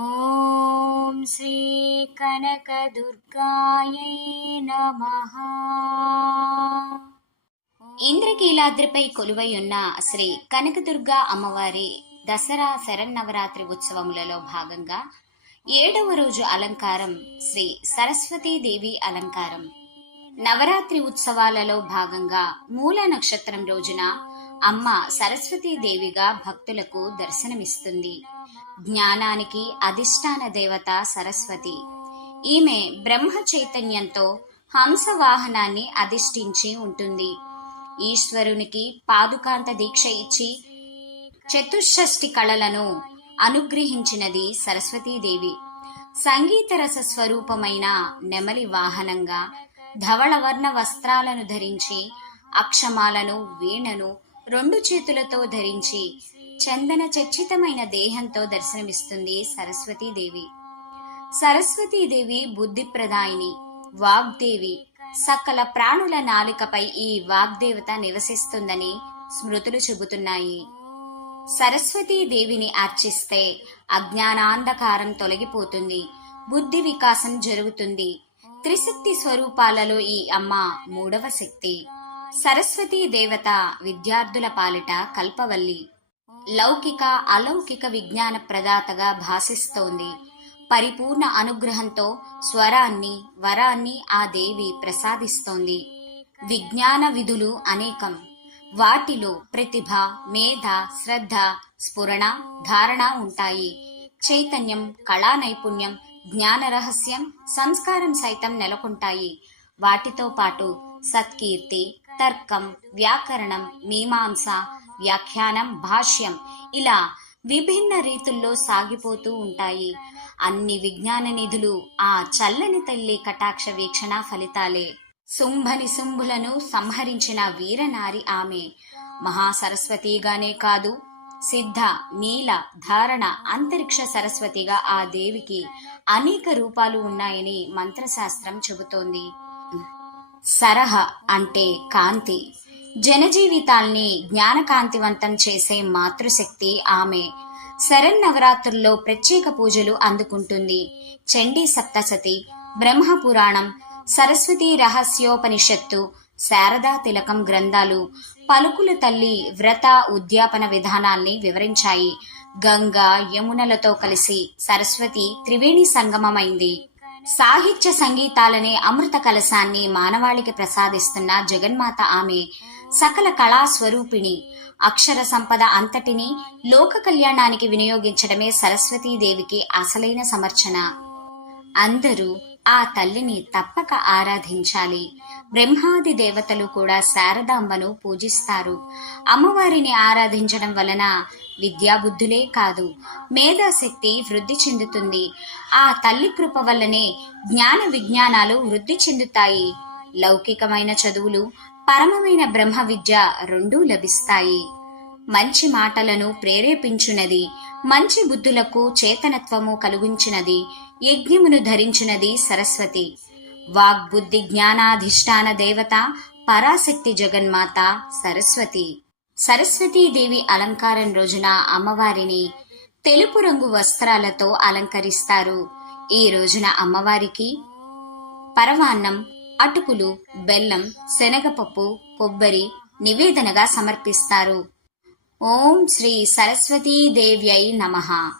ఓం శ్రీ కనక దుర్గాయ నమ. ఇంద్రకీలాద్రిపై కొలువైయున్న శ్రీ కనకదుర్గ అమ్మవారి దసరా శరన్నవరాత్రి ఉత్సవములలో భాగంగా ఏడవ రోజు అలంకారం శ్రీ దేవి అలంకారం. నవరాత్రి ఉత్సవాలలో భాగంగా మూల నక్షత్రం రోజున అమ్మ దేవిగా భక్తులకు దర్శనమిస్తుంది. జ్ఞానానికి అధిష్టాన దేవత సరస్వతి. ఈమె బ్రహ్మ చైతన్యంతో హంస వాహనాన్ని అధిష్ఠించి ఉంటుంది. ఈశ్వరునికి పాదుకాంత దీక్ష ఇచ్చి చతుషష్టి కళలను అనుగ్రహించినది సరస్వతీదేవి. సంగీత రస స్వరూపమైన నెమలి వాహనంగా ధవళవర్ణ వస్త్రాలను ధరించి అక్షమాలను వీణను రెండు చేతులతో ధరించి చందన చర్చితమైన దేహంతో దర్శనమిస్తుంది సరస్వతీదేవి. సరస్వతీదేవి బుద్ధిప్రదాయిని వాగ్దేవి. సకల ప్రాణుల నాలుకపై ఈ వాగ్దేవత నివసిస్తుందని స్మృతులు చెబుతున్నాయి. సరస్వతీదేవిని అర్చిస్తే అజ్ఞానాంధకారం తొలగిపోతుంది బుద్ధి వికాసం జరుగుతుంది. త్రిశక్తి స్వరూపాలలో ఈ అమ్మ మూడవ శక్తి. సరస్వతీ దేవత విద్యార్థుల పాలిట కల్పవల్లి. లౌకిక అలౌకిక విజ్ఞాన ప్రదాతగా భాసిస్తోంది. పరిపూర్ణ అనుగ్రహంతో స్వరాన్ని వరాన్ని ఆ దేవి ప్రసాదిస్తోంది. విజ్ఞాన విధులు అనేకం. వాటిలో ప్రతిభ మేధ శ్రద్ధ స్ఫురణ ధారణ ఉంటాయి. చైతన్యం కళా నైపుణ్యం జ్ఞాన రహస్యం సంస్కారం సైతం నెలకొంటాయి. వాటితో పాటు సత్కీర్తి తర్కం వ్యాకరణం మీమాంస వ్యాఖ్యానం భాష్యం ఇలా విభిన్న రీతుల్లో సాగిపోతూ ఉంటాయి. అన్ని విజ్ఞాన నిధులు ఆ చల్లని తల్లి కటాక్ష వీక్షణ ఫలితాలే. శుంభని శుంభులను సంహరించిన వీరనారి ఆమె. మహాసరస్వతిగానే కాదు సిద్ధ నీల ధారణ అంతరిక్ష సరస్వతిగా ఆ దేవికి అనేక రూపాలు ఉన్నాయని మంత్రశాస్త్రం చెబుతోంది. సరహ అంటే కాంతి. జనజీవితాల్ని జ్ఞానకాంతివంతం చేసే మాతృశక్తి ఆమె. శరన్నవరాత్రుల్లో ప్రత్యేక పూజలు అందుకుంటుంది. చండీ సప్తసతి బ్రహ్మ పురాణం సరస్వతి రహస్యోపనిషత్తు శారదా తిలకం గ్రంథాలు పలుకుల తల్లి వ్రత ఉద్యాపన విధానాల్ని వివరించాయి. గంగా యమునలతో కలిసి సరస్వతి త్రివేణి సంగమమైంది. సాహిత్య సంగీతాలనే అమృత కలశాన్ని మానవాళికి ప్రసాదిస్తున్న జగన్మాత ఆమె. సకల కళా స్వరూపిణి అక్షర సంపద అంతటిని లోక కళ్యాణానికి వినియోగించడమే సరస్వతీదేవికి అసలైన సమర్చన. అందరూ ఆ తల్లిని తప్పక ఆరాధించాలి. బ్రహ్మాది దేవతలు కూడా శారదాంబను పూజిస్తారు. అమ్మవారిని ఆరాధించడం వలన విద్యాబుద్ధులే కాదు మేధాశక్తి వృద్ధి చెందుతుంది. ఆ తల్లి కృప వల్లనే జ్ఞాన విజ్ఞానాలు వృద్ధి చెందుతాయి. లౌకికమైన చదువులు పరమమైన బ్రహ్మ విద్య రెండూ లభిస్తాయి. మంచి మాటలను ప్రేరేపించునది మంచి బుద్ధులకు చేతనత్వము కలిగించినది యజ్ఞమును ధరించినది సరస్వతి. వాగ్బుద్ధి జ్ఞానాధిష్టాన దేవత పరాశక్తి జగన్మాత సరస్వతి. సరస్వతీదేవి అలంకారం రోజున అమ్మవారిని తెలుపు రంగు వస్త్రాలతో అలంకరిస్తారు. ఈ రోజున అమ్మవారికి పరవాన్నం అటుకులు బెల్లం శనగపప్పు కొబ్బరి నివేదనగా సమర్పిస్తారు. ఓం శ్రీ సరస్వతీ దేవ్యై నమః.